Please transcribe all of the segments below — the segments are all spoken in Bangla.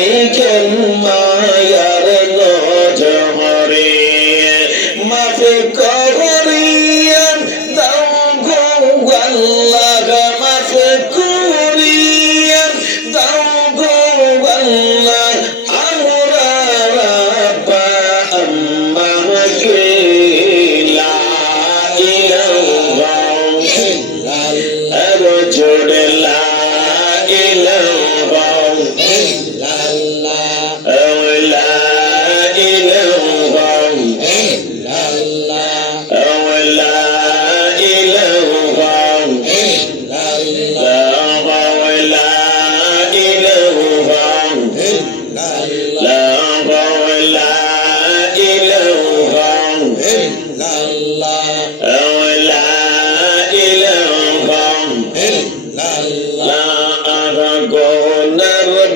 দেখেন মায়ার নজরে। মাফে করিয়ান দাম গো আল্লাহ মাফে কর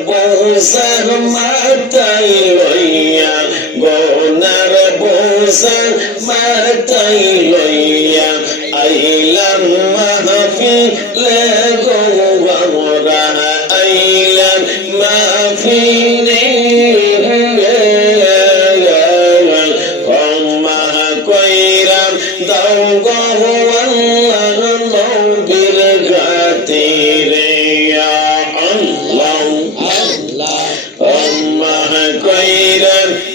বৌসার মাতাই লইয়া গৌনার বৌসার মাতাই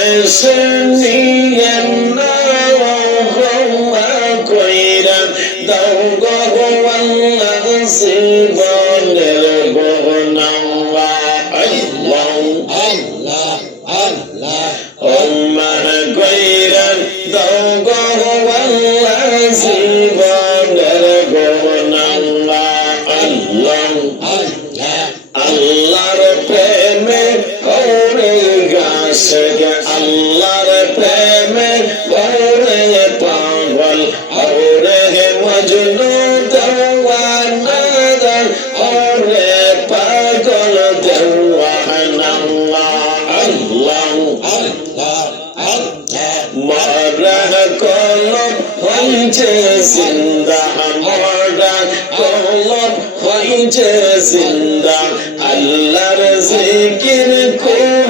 কবর দেশ নিয়ে না কইরা দাও গো আল্লাহ জীবনের গোনা আল্লাহ উম্মাহ কইরা দাও গো আল্লাহ জীবনের গোনা আল্লাহ আল্লাহর প্রেমে ওরে গাছে আল্লাহর মরা কলম হইছে জিন্দা মরা কলম হইছে জিন্দা আল্লাহর জিকির করিলে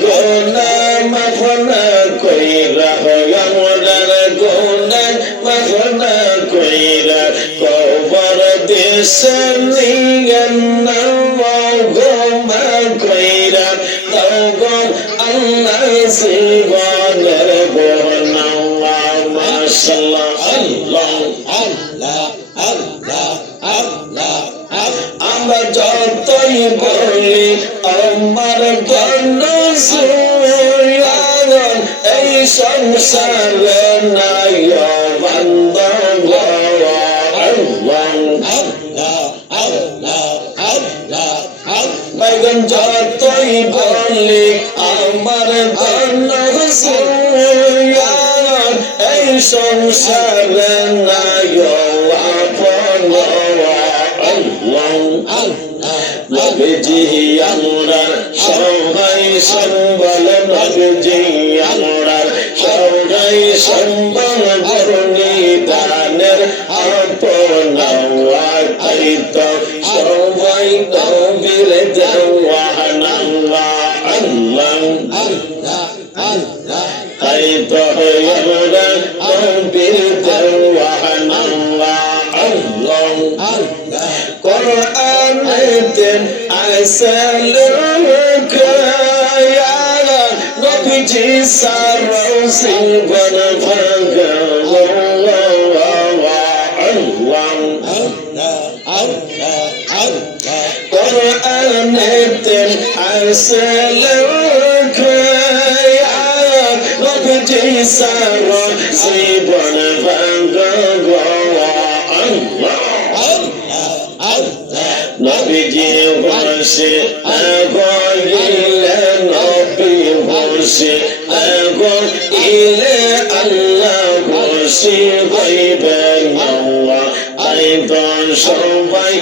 গোনা মাফনা কইরা আমরার গোনা মাফনা কইরা কবর দেশ নিয়ে নাও আমরা যতই বলি, আমার গণ্য সুয়াগন এই সংসারে নাই বান্ধব বাইগন যতই বলি, আমার গণ্য সুয়াগন এই সংসারে নাই নবীজি আমরা সবাই সম্বল নবীজি আমরা সবাই সম্বল ধরণী দানের আপন সবাই يسألوك يا وتجي صار راسي ونفاك قرآن تحصلك يا وتجي صار راسي বসে আগিলে নবী বসে আগিলে আল্লাহ বসে হইবে নওয়া আই তো সবাই